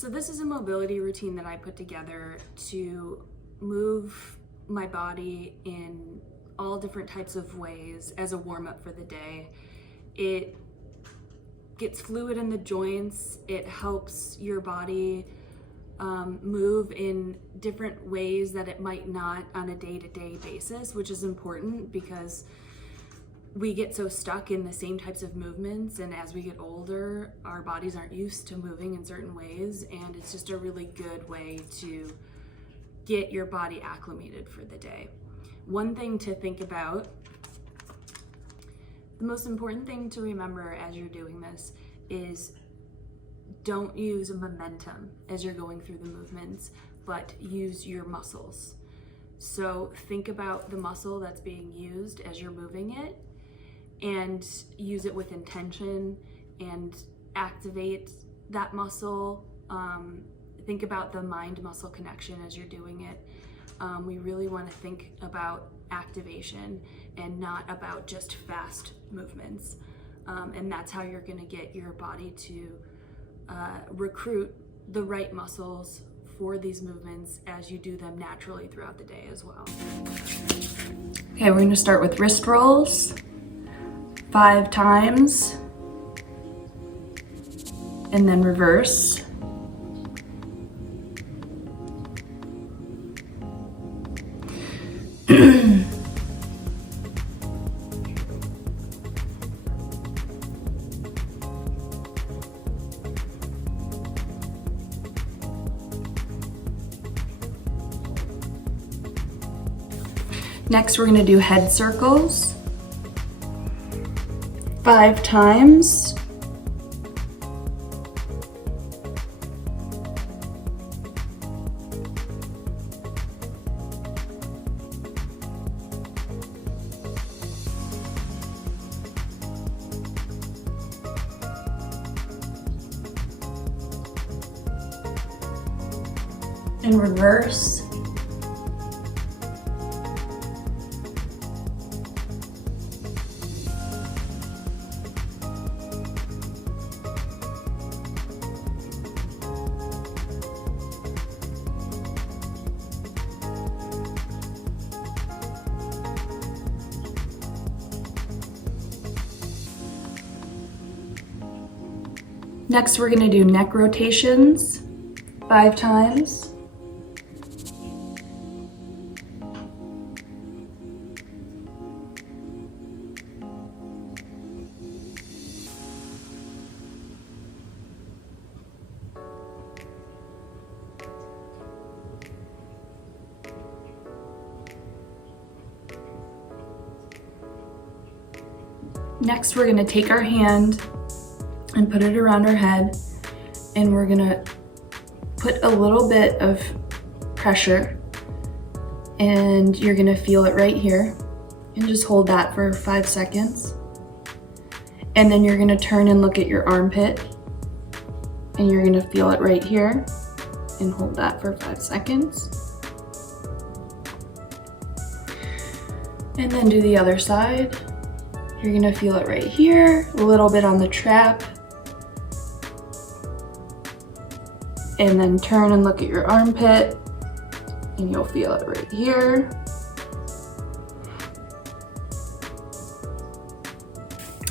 So this is a mobility routine that I put together to move my body in all different types of ways as a warm-up for the day. It gets fluid in the joints. It helps your body move in different ways that it might not on a day-to-day basis, which is important because we get so stuck in the same types of movements, and as we get older, our bodies aren't used to moving in certain ways, and it's just a really good way to get your body acclimated for the day. One thing to think about, the most important thing to remember as you're doing this is don't use momentum as you're going through the movements, but use your muscles. So think about the muscle that's being used as you're moving it and use it with intention and activate that muscle. Think about the mind-muscle connection as you're doing it. We really want to think about activation and not about just fast movements. And that's how you're going to get your body to recruit the right muscles for these movements as you do them naturally throughout the day as well. Okay, we're going to start with wrist rolls 5 times and then reverse. Next, we're going to do head circles 5 times. And reverse. Next, we're going to do neck rotations 5 times. Next, we're going to take our hand and put it around our head, and we're gonna put a little bit of pressure, and you're gonna feel it right here, and just hold that for 5 seconds. And then you're gonna turn and look at your armpit, and you're gonna feel it right here, and hold that for 5 seconds. And then do the other side. You're gonna feel it right here, a little bit on the trap. And then turn and look at your armpit, and you'll feel it right here.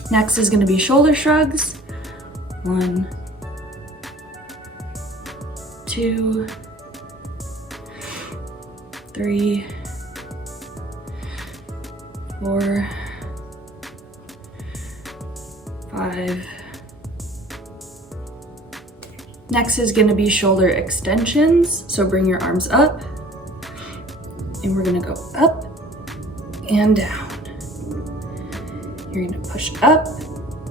Next is going to be shoulder shrugs. 1, 2, 3, 4, 5. Next is going to be shoulder extensions. So bring your arms up, and we're going to go up and down. You're going to push up,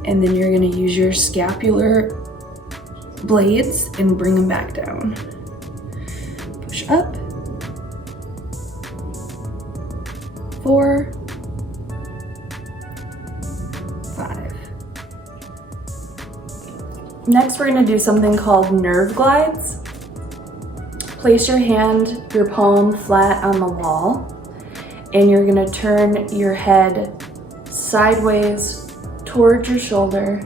and then you're going to use your scapular blades and bring them back down. Push up. 4, 5. Next, we're going to do something called nerve glides. Place your hand, your palm flat on the wall, and you're going to turn your head sideways towards your shoulder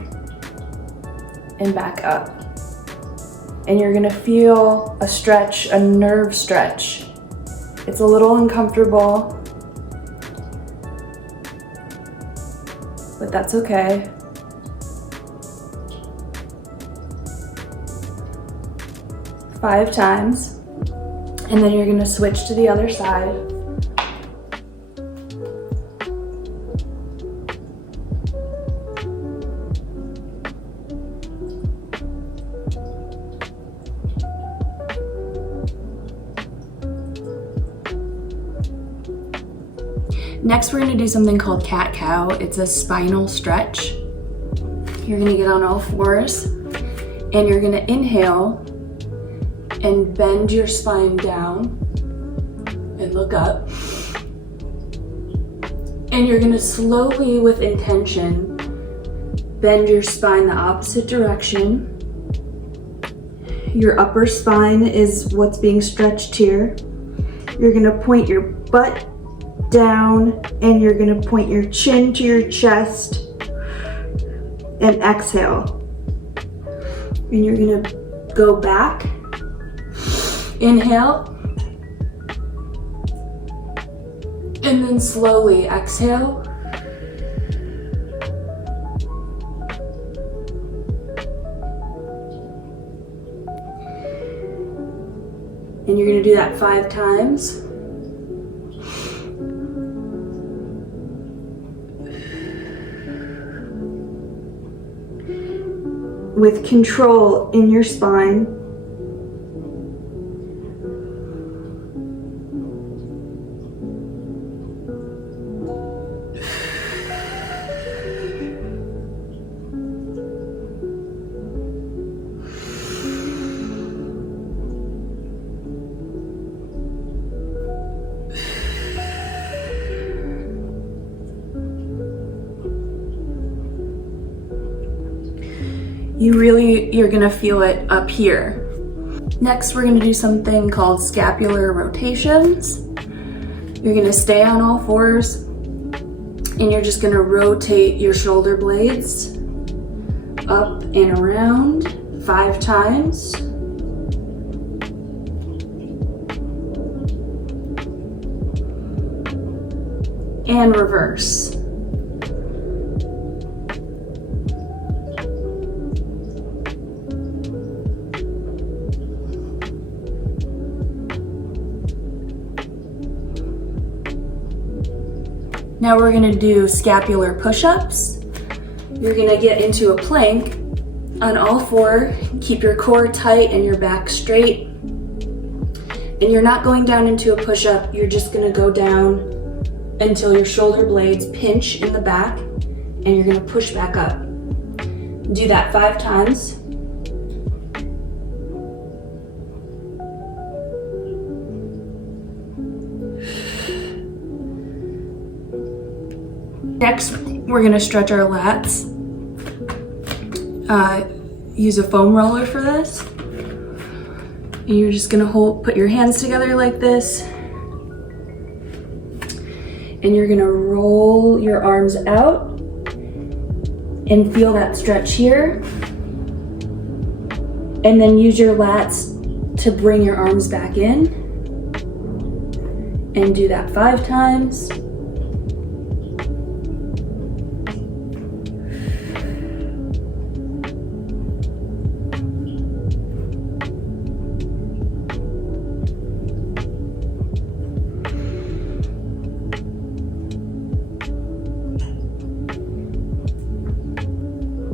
and back up. and you're gonna feel a stretch, a nerve stretch. It's a little uncomfortable, but that's okay. Five times, and then you're gonna switch to the other side. Next, we're gonna do something called cat-cow. It's a spinal stretch. You're gonna get on all fours, and you're gonna inhale and bend your spine down and look up. And you're gonna slowly, with intention, bend your spine the opposite direction. Your upper spine is what's being stretched here. You're gonna point your butt down, and you're gonna point your chin to your chest and exhale. And you're gonna go back, inhale, and then slowly exhale. And you're gonna do that 5 times. With control in your spine. You're gonna feel it up here. Next, we're gonna do something called scapular rotations. You're gonna stay on all fours, and you're just gonna rotate your shoulder blades up and around 5 times. And reverse. Now we're gonna do scapular push-ups. You're gonna get into a plank on all 4. Keep your core tight and your back straight. And you're not going down into a push-up, you're just gonna go down until your shoulder blades pinch in the back, and you're gonna push back up. Do that 5 times. Next, we're gonna stretch our lats. Use a foam roller for this. And you're just gonna put your hands together like this. And you're gonna roll your arms out and feel that stretch here. And then use your lats to bring your arms back in. And do that 5 times.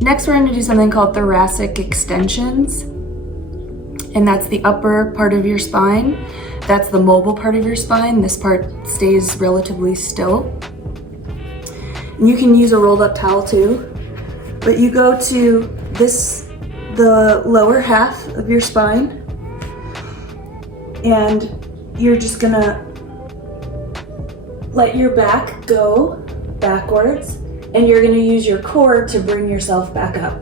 Next, we're going to do something called thoracic extensions, and that's the upper part of your spine. That's the mobile part of your spine. This part stays relatively still. And you can use a rolled up towel too, but you go to the lower half of your spine, and you're just gonna let your back go backwards. And you're gonna use your core to bring yourself back up.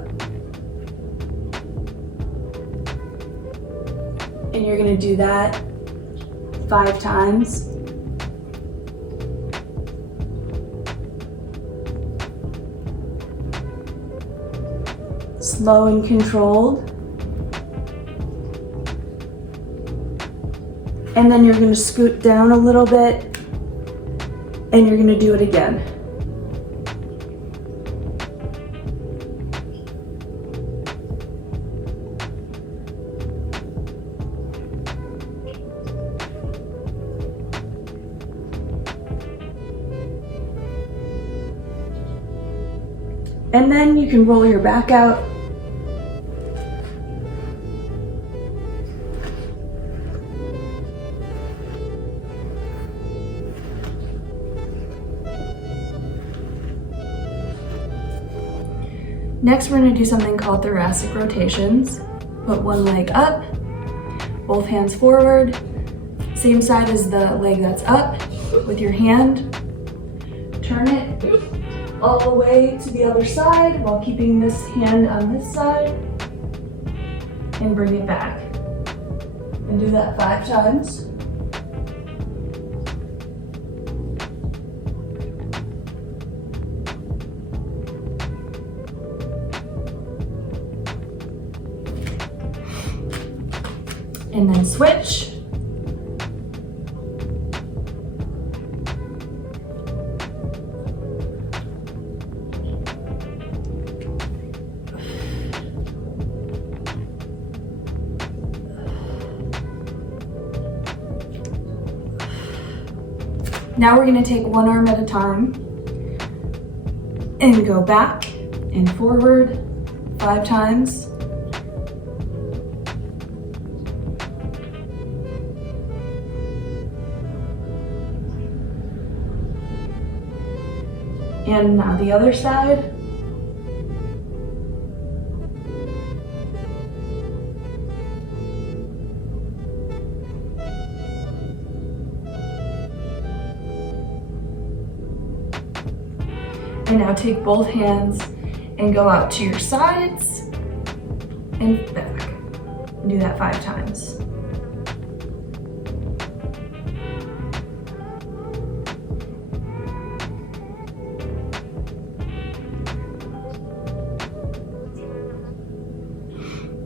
And you're gonna do that 5 times. Slow and controlled. And then you're gonna scoot down a little bit and you're gonna do it again. And then you can roll your back out. Next, we're going to do something called thoracic rotations. Put one leg up, both hands forward, same side as the leg that's up with your hand. Turn it all the way to the other side while keeping this hand on this side and bring it back. And do that 5 times. And then switch. Now we're going to take one arm at a time and go back and forward 5 times. And now the other side. And now take both hands and go out to your sides and back. And do that 5 times.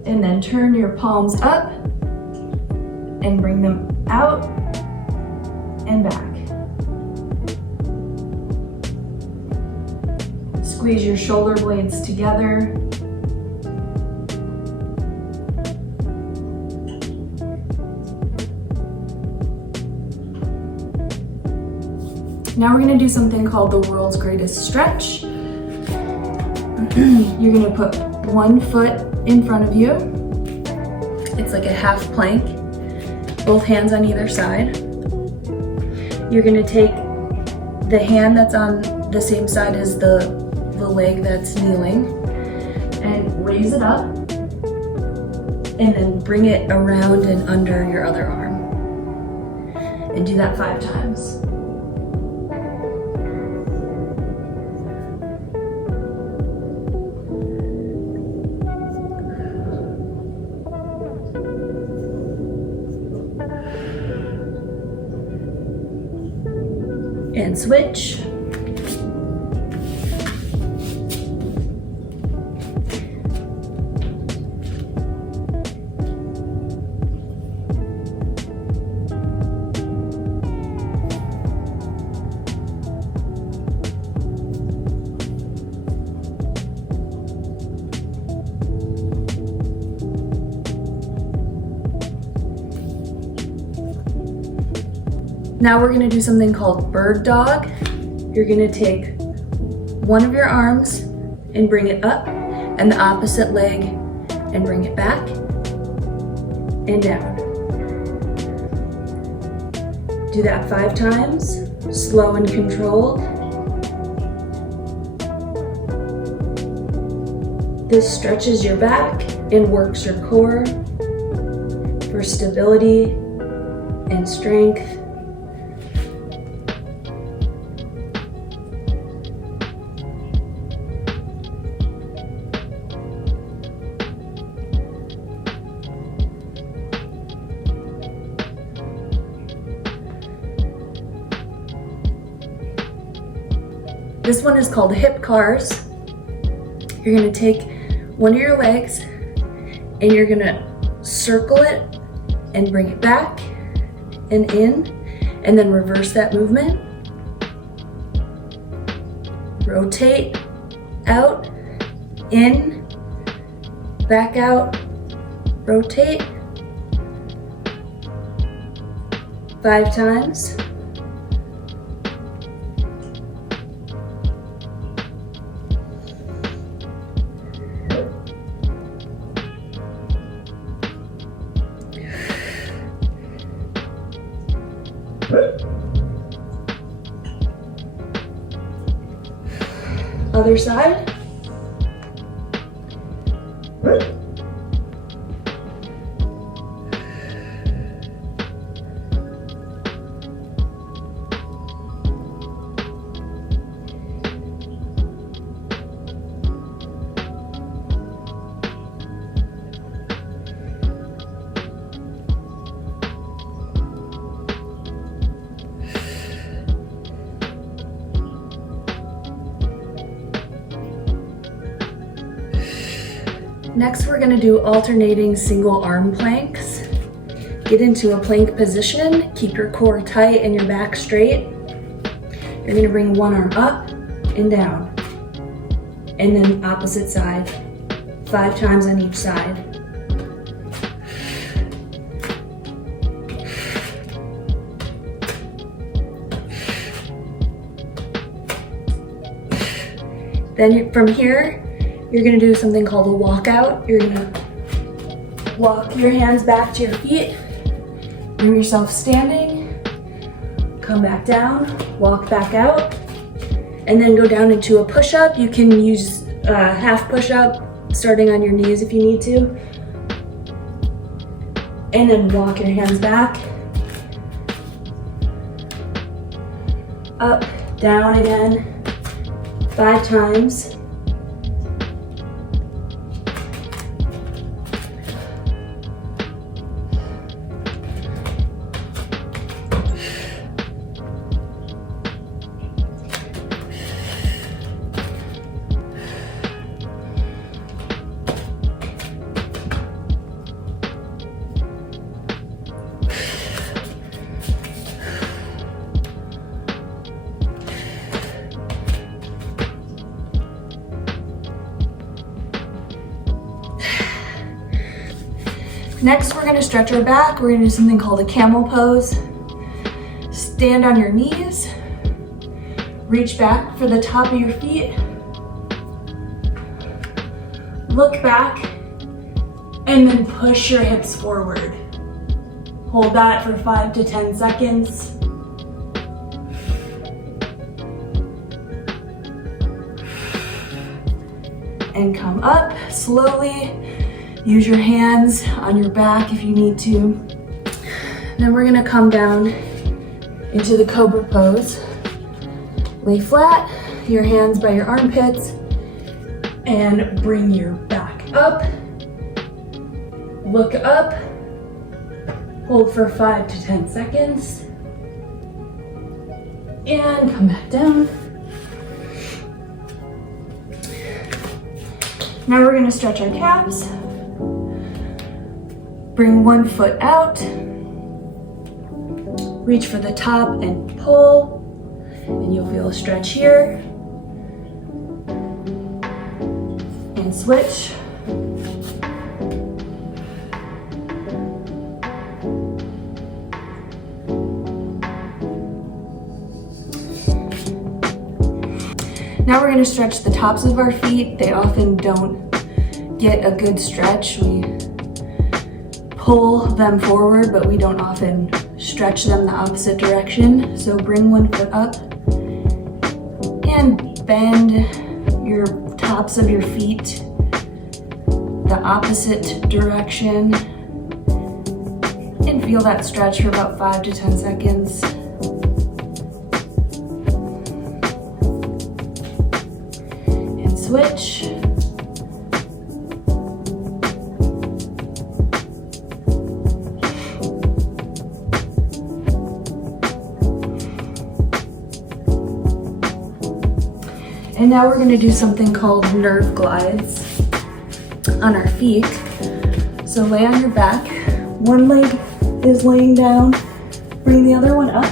And then turn your palms up and bring them out and back. Squeeze your shoulder blades together. Now we're going to do something called the world's greatest stretch. You're going to put one foot in front of you. It's like a half plank, both hands on either side. You're going to take the hand that's on the same side as the leg that's kneeling and raise it up and then bring it around and under your other arm and do that 5 times. And switch. Now we're going to do something called bird dog. You're going to take one of your arms and bring it up, and the opposite leg and bring it back and down. Do that 5 times, slow and controlled. This stretches your back and works your core for stability and strength. This one is called hip cars. You're going to take one of your legs and you're going to circle it and bring it back and in, and then reverse that movement. Rotate, out, in, back out, rotate. 5 times. Other side. Next, we're gonna do alternating single arm planks. Get into a plank position, keep your core tight and your back straight. You're gonna bring one arm up and down, and then opposite side, 5 times on each side. Then from here, you're gonna do something called a walkout. You're gonna walk your hands back to your feet, bring yourself standing, come back down, walk back out, and then go down into a push-up. You can use a half push-up, starting on your knees if you need to. And then walk your hands back, up, down again, 5 times. Next, we're gonna stretch our back. We're gonna do something called a camel pose. Stand on your knees, reach back for the top of your feet, look back, and then push your hips forward. Hold that for 5 to 10 seconds. And come up slowly. Use your hands on your back if you need to. Then we're gonna come down into the cobra pose. Lay flat, your hands by your armpits, and bring your back up. Look up, hold for 5 to 10 seconds, and come back down. Now we're gonna stretch our calves. Bring one foot out, reach for the top and pull, and you'll feel a stretch here. And switch. Now we're going to stretch the tops of our feet. They often don't get a good stretch. We pull them forward, but we don't often stretch them the opposite direction. So bring one foot up and bend your tops of your feet the opposite direction, and feel that stretch for about 5 to 10 seconds. And switch. And now we're going to do something called nerve glides on our feet. So lay on your back. One leg is laying down, Bring the other one up.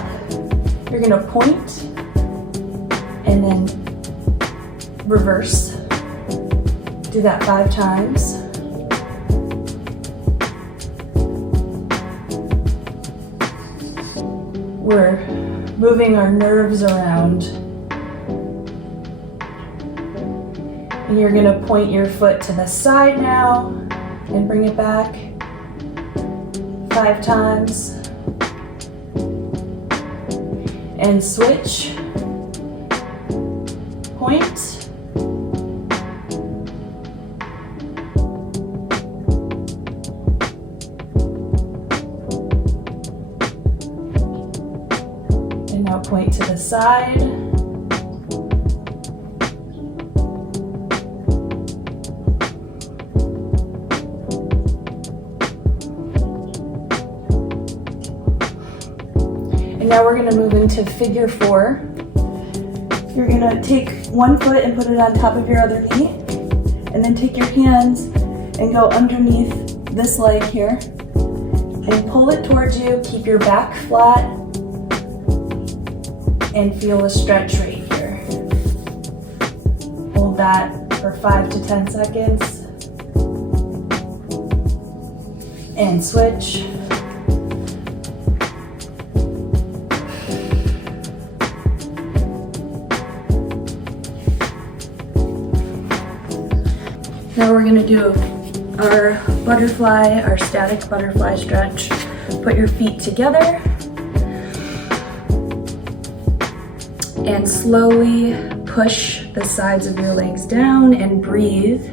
You're gonna point and then reverse. Do that 5 times. We're moving our nerves around. And you're gonna point your foot to the side now and bring it back 5 times. And switch, point, and now point to the side. Now we're going to move into figure 4. You're going to take one foot and put it on top of your other knee, and then take your hands and go underneath this leg here and pull it towards you. Keep your back flat and feel a stretch right here. Hold that for 5 to 10 seconds and switch. Now we're going to do our butterfly, our static butterfly stretch. Put your feet together and slowly push the sides of your legs down and breathe.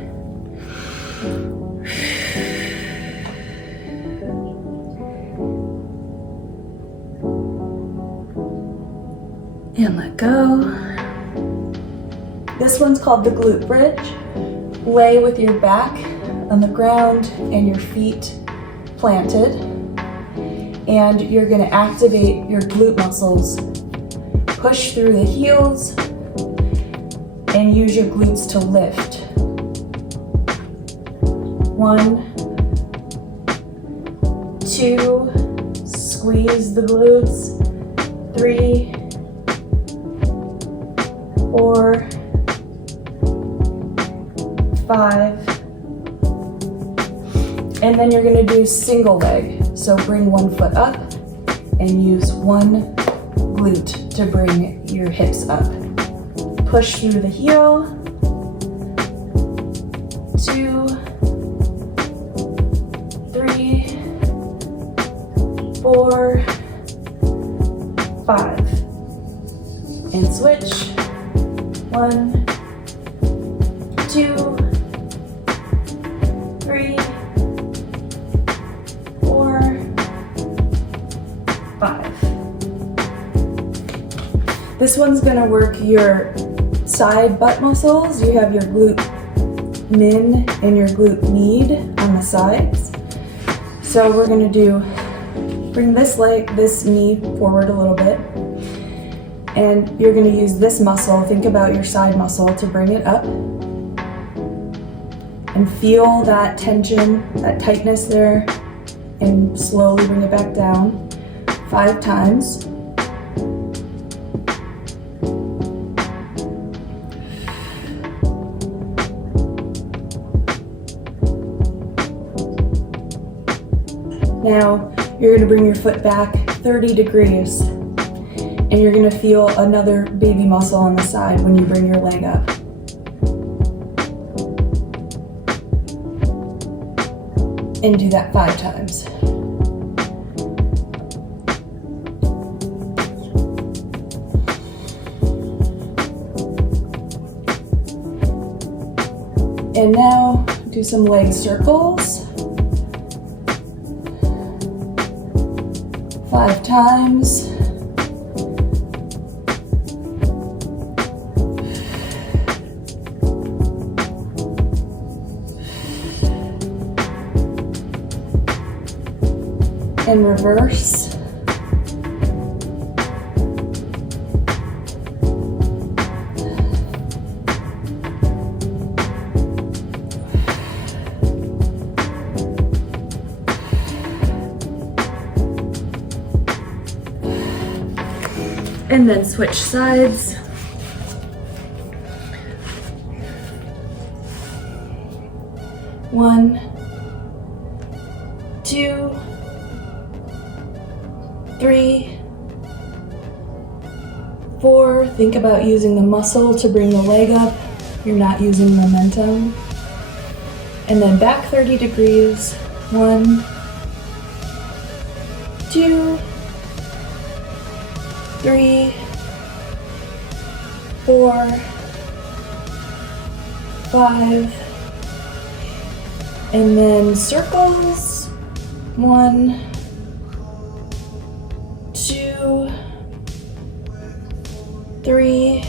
And let go. This one's called the glute bridge. Lay with your back on the ground and your feet planted. And you're going to activate your glute muscles. Push through the heels and use your glutes to lift. 1, 2, squeeze the glutes. 3, 4, 5, and then you're going to do single leg. So bring one foot up and use one glute to bring your hips up. Push through the heel. 2, 3, 4, 5, and switch. 1, 2, 3, 4, 5. This one's going to work your side butt muscles. You have your glute min and your glute med on the sides. So we're going to bring this knee forward a little bit. And you're going to use this muscle, think about your side muscle, to bring it up. And feel that tension, that tightness there, and slowly bring it back down 5 times. Now, you're going to bring your foot back 30 degrees, and you're going to feel another baby muscle on the side when you bring your leg up. And do that 5 times. And now do some leg circles. 5 times. And reverse. And then switch sides. One, two, three, four. Think about using the muscle to bring the leg up. You're not using momentum. And then back 30 degrees. One, two, three, four, five, and then circles. One, two, three,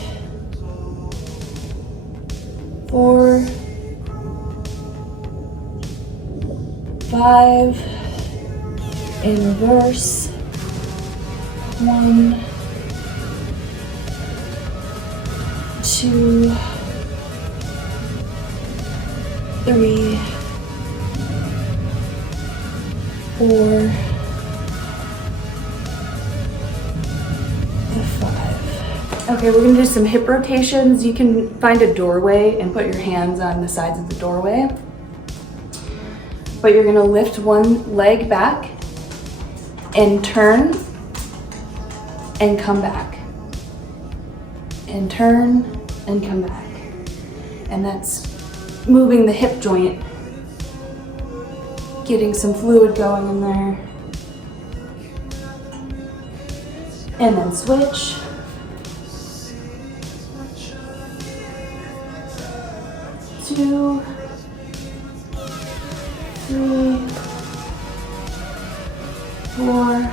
four, five, in reverse. One, two, three, four, five. Okay, we're gonna do some hip rotations. You can find a doorway and put your hands on the sides of the doorway. But you're gonna lift one leg back and turn and come back. And turn and come back. And that's moving the hip joint, getting some fluid going in there. And then switch. Two, three, four,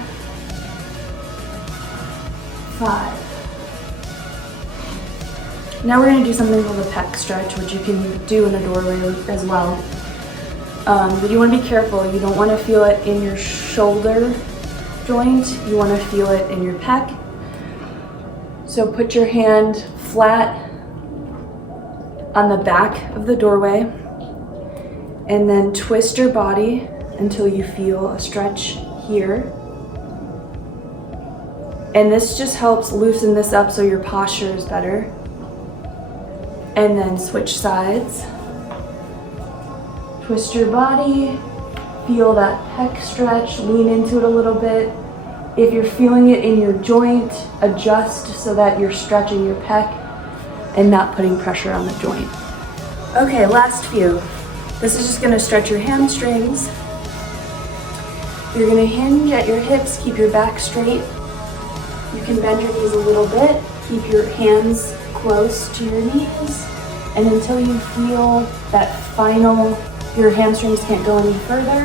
five. Now we're going to do something called a pec stretch, which you can do in a doorway as well. But you want to be careful. You don't want to feel it in your shoulder joint. You want to feel it in your pec. So put your hand flat on the back of the doorway and then twist your body until you feel a stretch here. And this just helps loosen this up so your posture is better. And then switch sides. Twist your body, feel that pec stretch, lean into it a little bit. If you're feeling it in your joint, adjust so that you're stretching your pec and not putting pressure on the joint. Okay, last few. This is just gonna stretch your hamstrings. You're gonna hinge at your hips, keep your back straight. You can bend your knees a little bit, keep your hands close to your knees, and until you feel that final, your hamstrings can't go any further,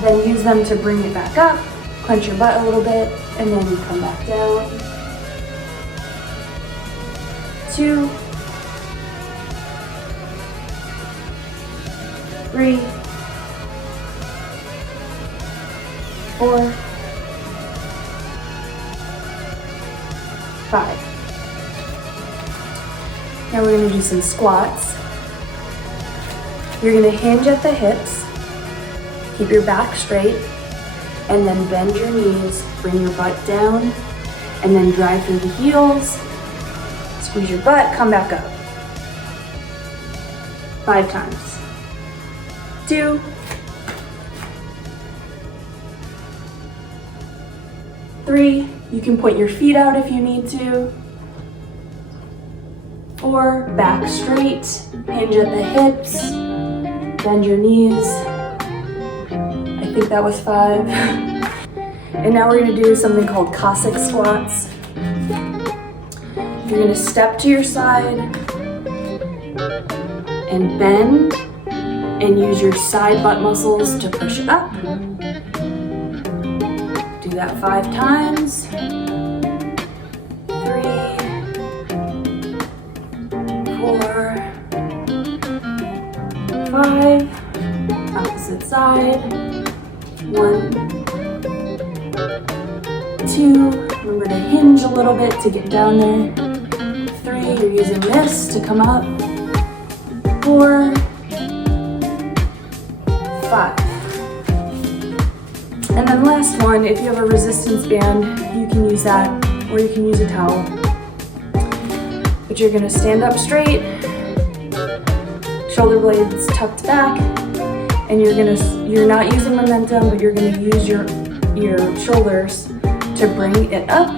then use them to bring it back up, clench your butt a little bit, and then you come back down. 2, 3, 4, 5. Now we're going to do some squats. You're going to hinge at the hips, keep your back straight, and then bend your knees, bring your butt down, and then drive through the heels, squeeze your butt, come back up. 5 times. 2, 3, you can point your feet out if you need to. 4, back straight, hinge at the hips, bend your knees. I think that was 5. And now we're gonna do something called Cossack squats. You're gonna step to your side and bend and use your side butt muscles to push up. Do that 5 times. 3, 4, 5. Opposite side. 1, 2. Remember to hinge a little bit to get down there. 3, you're using this to come up. 4, 5. And then last one, if you have a resistance band, you can use that, or you can use a towel. But you're gonna stand up straight, shoulder blades tucked back, and you're not using momentum, but you're gonna use your shoulders to bring it up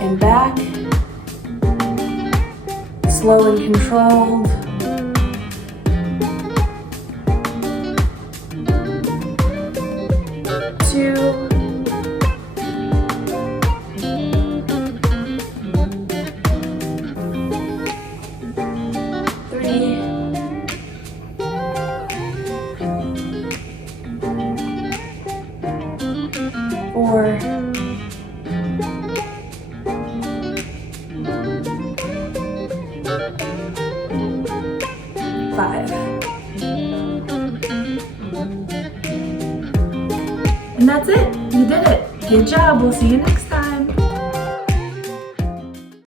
and back, slow and controlled. 2, 3, 4, 5. And that's it. You did it. Good job. We'll see you next time.